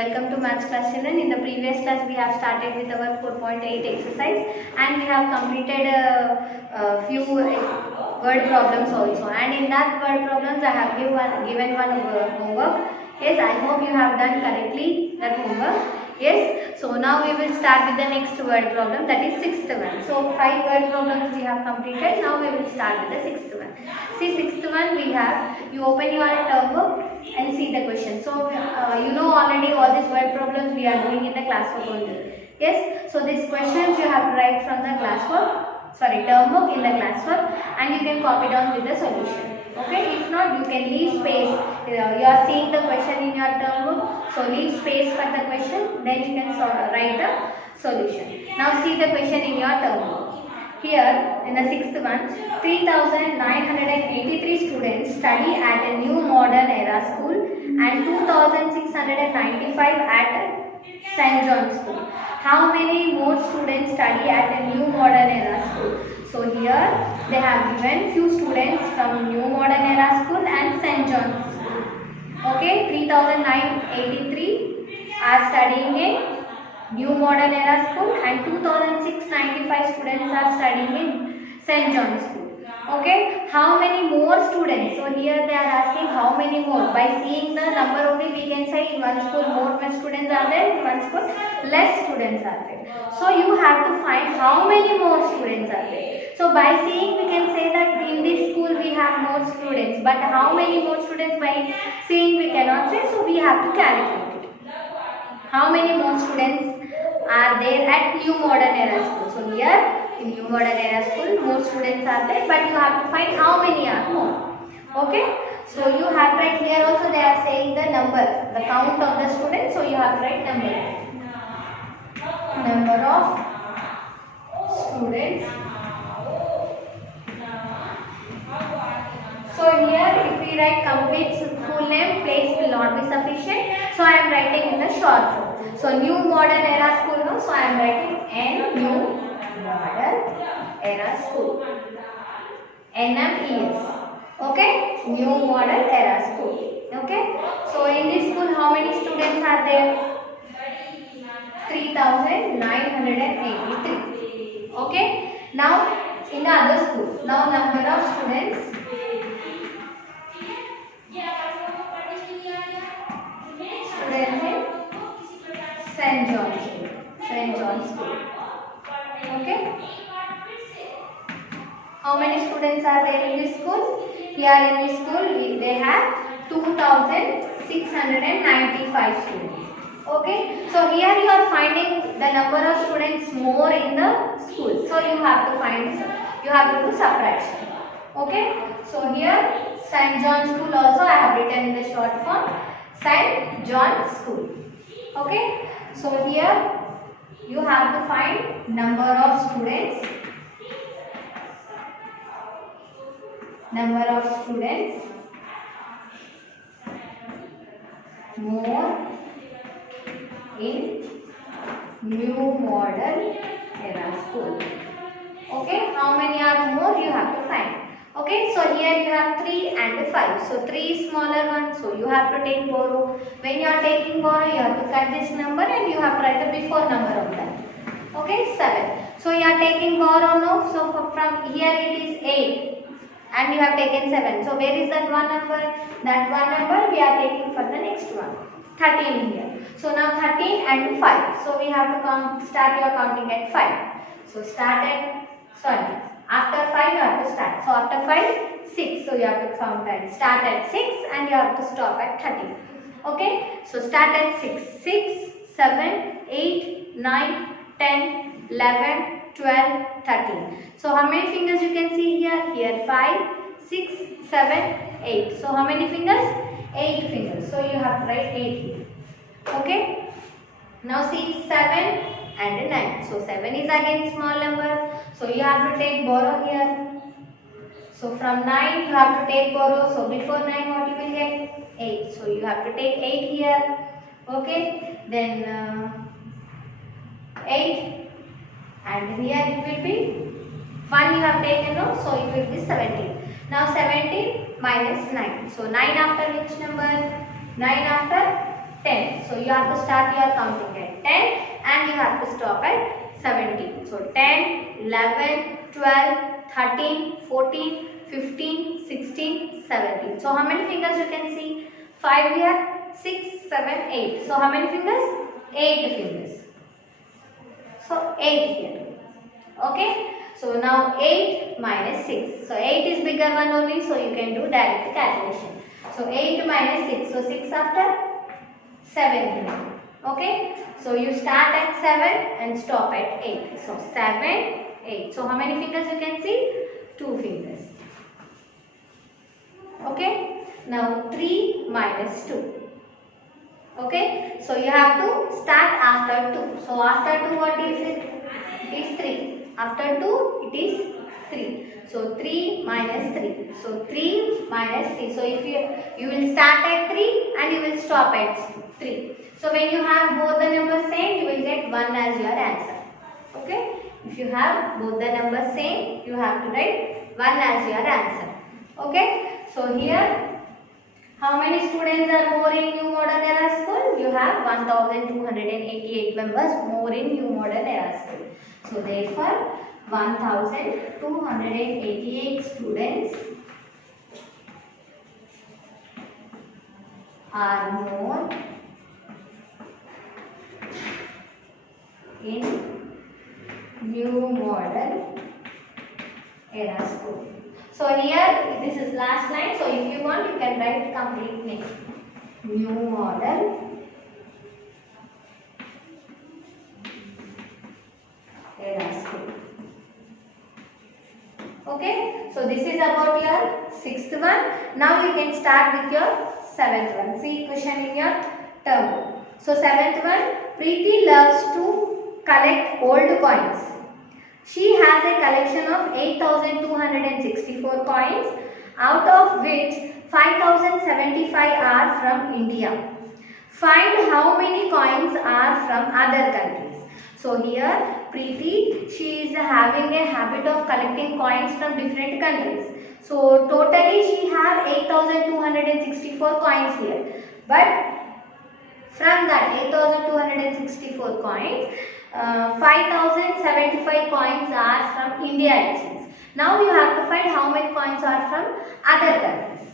Welcome to Maths class children. In the previous class we have started with our 4.8 exercise and we have completed a few word problems also, and in that word problems I have given one homework. Yes, I hope you have done correctly that homework. Yes, so now we will start with the next word problem, that is sixth one. So 5 word problems we have completed. Now we will start with the sixth one. See, sixth one we have, you open your term book and see the question. So you know already all these word problems we are doing in the classwork only. Yes, so these questions you have to write from the classwork, sorry, term book in the classwork, and you can copy down with the solution. Okay, if not you can leave space. You are seeing the question in your term book, so leave space for the question, then you can write the solution. Now see the question in your term book. Here in the sixth one, 3,983 students study at a new modern era school and 2,695 at St. John's School. How many more students study at a new modern era school? So here they have given few students from new modern era school and St. John's School. Okay, 3,983 are studying in New Modern Era School and 2,695 students are studying in St. John's School. Okay, how many more students? So here they are asking how many more. By seeing the number only we can say in one school more students are there, in one school less students are there. So you have to find how many more students are there. So by seeing we can say that in this school we have more students, but how many more students by seeing we cannot say, so we have to calculate it. How many more students are there at New Modern Era School? So here in New Modern Era School more students are there, but you have to find how many are more. Okay, so you have to write here also they are saying the number, the count of the students, so you have to write number of students. So here if we write complete school name, place will not be sufficient, so I am writing in the short form. So New Modern Era School, no, so I am writing New Modern Era School, NMES. Okay, New Modern Era School. Okay, so in this school how many students are there? 3,983. Okay, now in the other school, now number of students in St. John's School. St. John's School. Okay. How many students are there in this school? Here in this school they have 2,695 students. Okay. So here you are finding the number of students more in the school. So you have to find, you have to do subtraction. Okay. So here St. John's School also I have written in the short form St. John's School. Okay. So here you have to find number of students. Number of students more in New Modern Era School. Okay, how many are more you have to find. Okay, so here you have 3 and 5. So 3 is smaller one, so you have to take borrow. When you are taking borrow, you have to cut this number and you have to write the before number of that. Okay, 7. So you are taking borrow, no? So from here it is 8. And you have taken 7. So where is that one number? That one number we are taking for the next one. 13 here. So now 13 and 5. So we have to start your counting at 5. So start at, sorry, after 5 you have to start. So after 5, 6. So you have to count at, start at 6 and you have to stop at 13. Okay. So start at 6. 6, 7, 8, 9, 10, 11, 12, 13. So how many fingers you can see here? Here 5, 6, 7, 8. So how many fingers? 8 fingers. So you have to write 8 here. Okay. Now see 7 and 9. So 7 is again small number. So you have to take borrow here. So from 9 you have to take borrow. So before 9 what you will get? 8. So you have to take 8 here. Okay. Then 8. And here it will be 1 you have taken, no? So it will be 17. Now 17 minus 9. So 9 after which number? 9 after 10. So you have to start your counting at 10 and you have to stop at 17. So 10, 11, 12, 13, 14, 15, 16, 17. So how many fingers you can see? 5 here, 6, 7, 8. So how many fingers? 8 fingers. So 8 here. Okay. So now 8 minus 6. So 8 is bigger one only. So you can do direct calculation. So 8 minus 6. So 6 after 7 here. Okay. So you start at 7 and stop at 8. So 7, 8. So how many fingers you can see? 2 fingers. Okay. Now 3 minus 2. Okay. So you have to start after 2. So after 2 what is it? It is 3. After 2 it is 3. So 3 minus 3. So 3 minus 3. So if you will start at 3 and you will stop at 3. So when you have both the numbers same, you will get 1 as your answer. Okay. If you have both the numbers same, you have to write 1 as your answer. Okay. So here, how many students are more in New Modern Era School? You have 1288 members more in New Modern Era School. So therefore, 1288 students are more in New Modern Era School. So here this is last line. So if you want, you can write complete name. New Modern Era School. Okay. So this is about your 6th one. Now you can start with your 7th one. See question in your term. So 7th one. Preeti loves to collect old coins. She has a collection of 8,264 coins, out of which 5,075 are from India. Find how many coins are from other countries. So here Preeti, she is having a habit of collecting coins from different countries. So totally she have 8,264 coins here. But from that 8,264 coins, 5,075 coins are from India itself. Now you have to find how many coins are from other countries.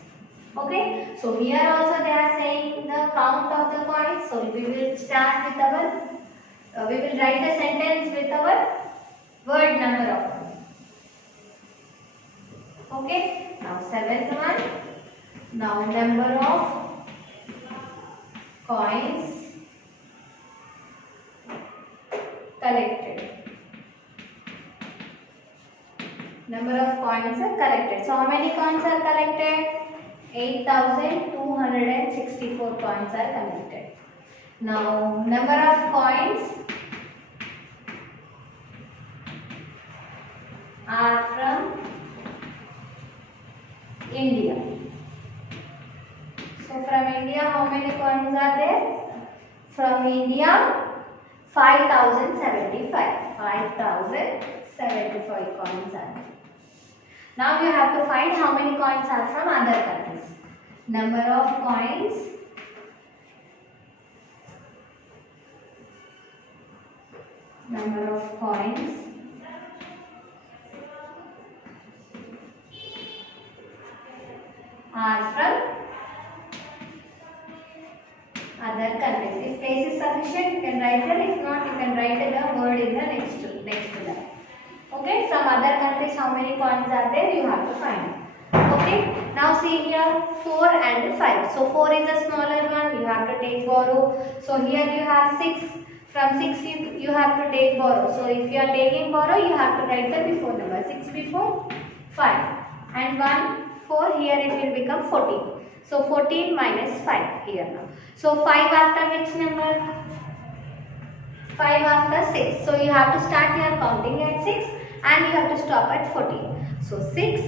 Okay. So here also they are saying the count of the coins. So we will start with our, we will write a sentence with our word number of coins. Okay. Now 7th one. Now number of coins collected. Number of coins are collected. So how many coins are collected? 8,264 coins are collected. Now number of coins are from India. So from India, how many coins are there? From India, 5,075. 5,075 coins are there. Now you have to find how many coins are from other countries. Number of coins are from other countries. If place is sufficient, you can write it. If not, you can write the word in the next to that. Okay, from other countries, how many coins are there? You have to find. Okay, now see here 4 and 5. So 4 is a smaller one. You have to take borrow. So here you have 6. From 6 you have to take borrow. So if you are taking borrow, you have to write the before number. 6 before 5 and 1 4. Here it will become 14. So 14 minus 5 here now. So 5 after which number? 5 after 6. So you have to start your counting at 6 and you have to stop at 14. So 6,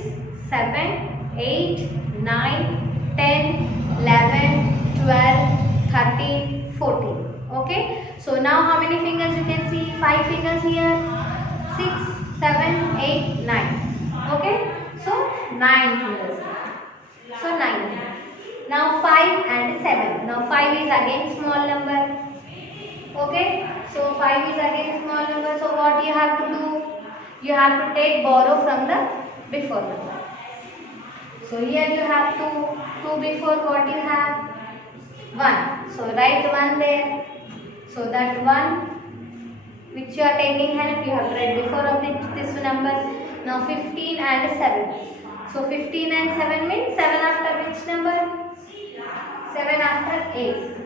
7, 8, 9, 10, 11, 12, 13, 14. Okay. So now how many fingers you can see? 5 fingers here. 6, 7, 8, 9. Okay. So 9 fingers. So 9. Now 5 and 7. Now 5 is again small number. Okay. So 5 is again small number. So what you have to do? You have to take borrow from the before number. So here you have 2 before what you have? 1. So write 1 there. So that 1 which you are taking help, you have read before of this number. Now 15 and 7. So 15 and 7 means 7 after which number? 7 after 8.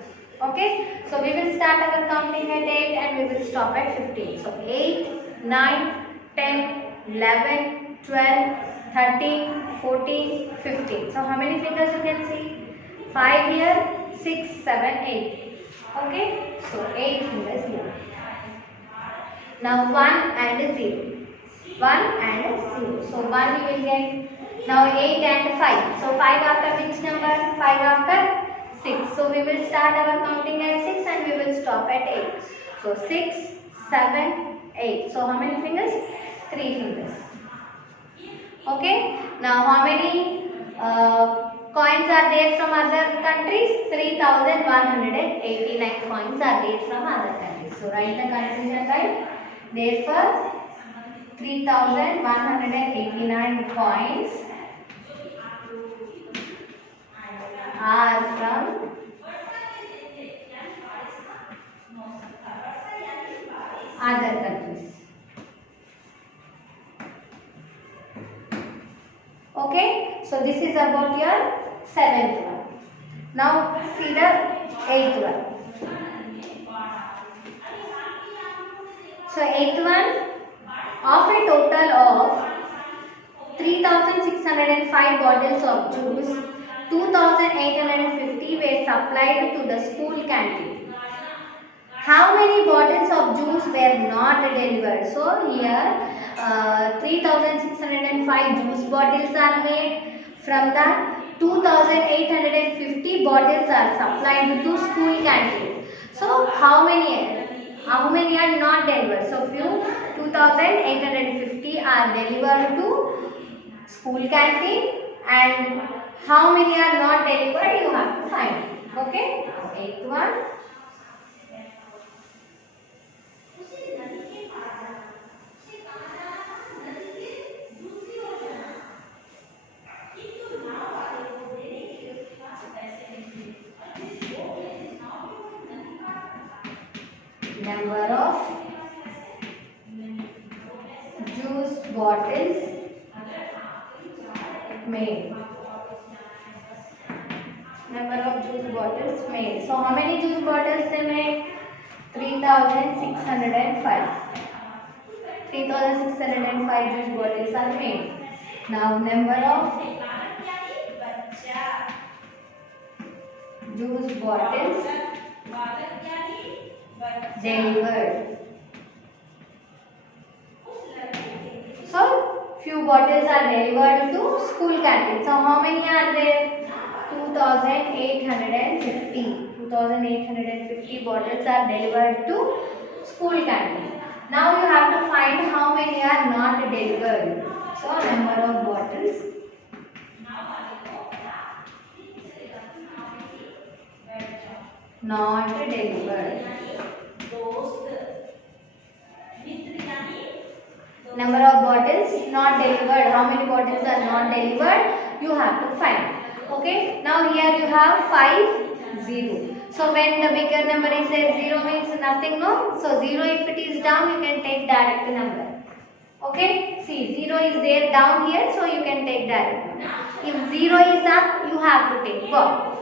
Okay. So we will start our counting at 8 and we will stop at 15. So 8, 9, 10, 11, 12, 13, 14, 15. So how many fingers you can see? 5 here, 6, 7, 8. Okay. So 8 fingers here. Now 1 and 0. 1 and 0. So 1 you will get. Now 8 and 5. So 5 after which number? 5 after 6. So we will start our counting at 6 and we will stop at 8. So 6, 7, 8. So how many fingers? 3 fingers. Okay. Now how many coins are there from other countries? 3,189 coins are there from other countries. So write the countries and write. Therefore 3,189 coins are from other countries. Okay, so this is about your 7th one. Now see the 8th one. So 8th one, of a total of 3,605 bottles of juice, 2,850 were supplied to the school canteen. How many bottles of juice were not delivered? So here 3,605 juice bottles are made. From that 2,850 bottles are supplied to school canteen. So how many are not delivered? So few 2,850 are delivered to school canteen and how many are not delivered you have to find. Okay, 8th one. Number of juice bottles made. Number of juice bottles made. So how many juice bottles they made? 3,605. 3,605 juice bottles are made. Now number of juice bottles delivered. So few bottles are delivered to school canteen. So how many are there? 2,850. 2,850 bottles are delivered to school canteen. Now you have to find how many are not delivered. So number of bottles not delivered. Number of bottles not delivered. How many bottles are not delivered? You have to find. Okay. Now here you have 5, 0. So when the bigger number is there, 0 means nothing, no? So 0 if it is down, you can take direct number. Okay. See, 0 is there down here, so you can take direct number. If 0 is up, you have to take borrow.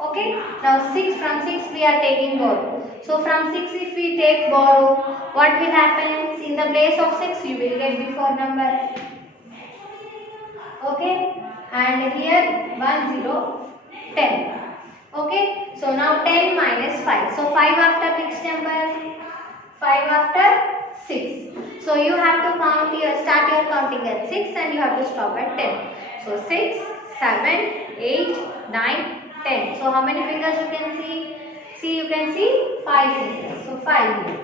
Okay. Now 6, from 6 we are taking borrow. So from 6 if we take borrow, what will happen? In the place of 6 you will get before number. Okay. And here 1, 0, 10. Okay. So now 10 minus 5. So 5 after which number? 5 after 6. So you have to count here, start your counting at 6 and you have to stop at 10. So 6, 7, 8, 9, 10. So how many fingers you can see? See, you can see 5 fingers. So 5 here.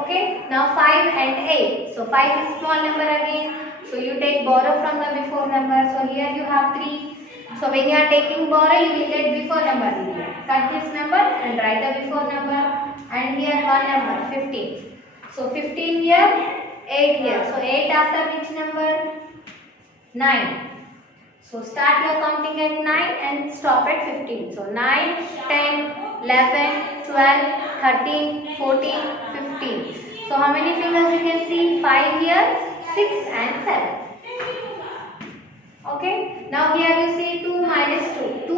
Okay. Now 5 and 8. So 5 is small number again. So you take borrow from the before number. So here you have 3. So when you are taking borrow, you will get before number. Cut this number and write the before number. And here one number 15. So 15 here, 8 here. So 8 after which number? 9. So start your counting at 9 and stop at 15. So 9, 10, 11, 12, 13, 14, 15. So how many fingers you can see? 5 here, 6 and 7. Okay. Now here you see 2 minus 2. 2, 2.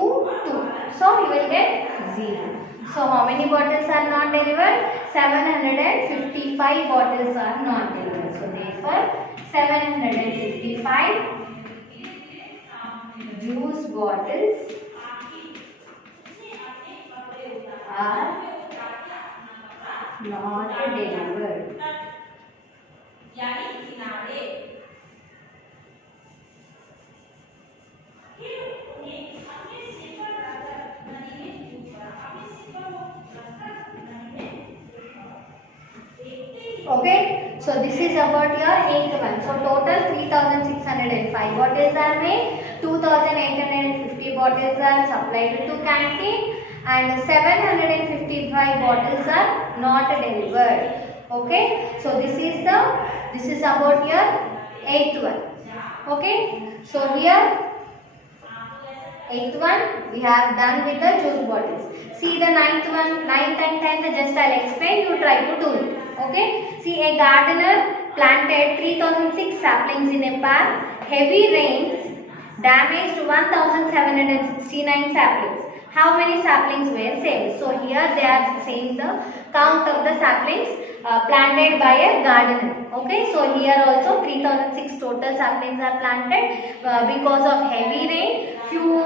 So you will get 0. So how many bottles are not delivered? 755 bottles are not delivered. So therefore 755 juice bottles are not delivered. Okay, so this is about your 8th one. So total 3605 bottles are made, 2850 bottles are supplied to canteen and 755 bottles are not delivered. Okay, so this is about your 8th one. Okay, so here 8th one we have done with the juice bottles. See the 9th one, 9th and 10th, just I'll explain, you try to do it. Okay, see a gardener planted 3006 saplings in a park. Heavy rains damaged 1769 saplings. How many saplings were saved? So here they are saying the count of the saplings planted by a gardener. Okay, so here also 3006 total saplings are planted because of heavy rain. Few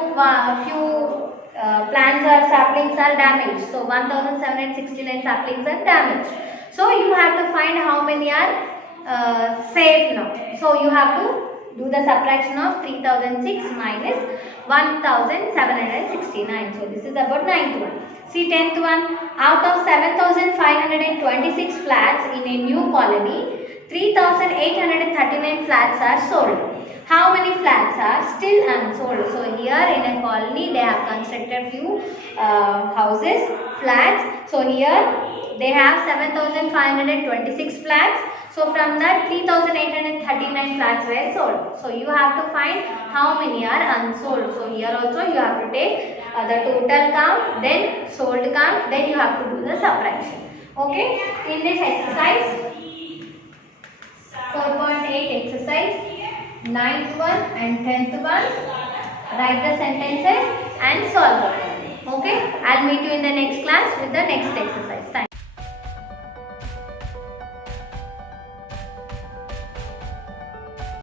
plants or saplings are damaged. So 1769 saplings are damaged. So you have to find how many are saved now. So you have to do the subtraction of 3006 minus 1769. So this is about 9th one. See 10th one. Out of 7526 flats in a new colony, 3839 flats are sold. How many flats are still unsold? So here in a colony they have constructed few houses, flats. So here they have 7526 flats. So from that 3839 flats were sold. So you have to find how many are unsold. So here also you have to take the total count, then sold count, then you have to do the subtraction. Okay. In this exercise 4.8 exercise, 9th one and 10th one, write the sentences and solve the problem. Okay. I'll meet you in the next class with the next exercise. Thank you.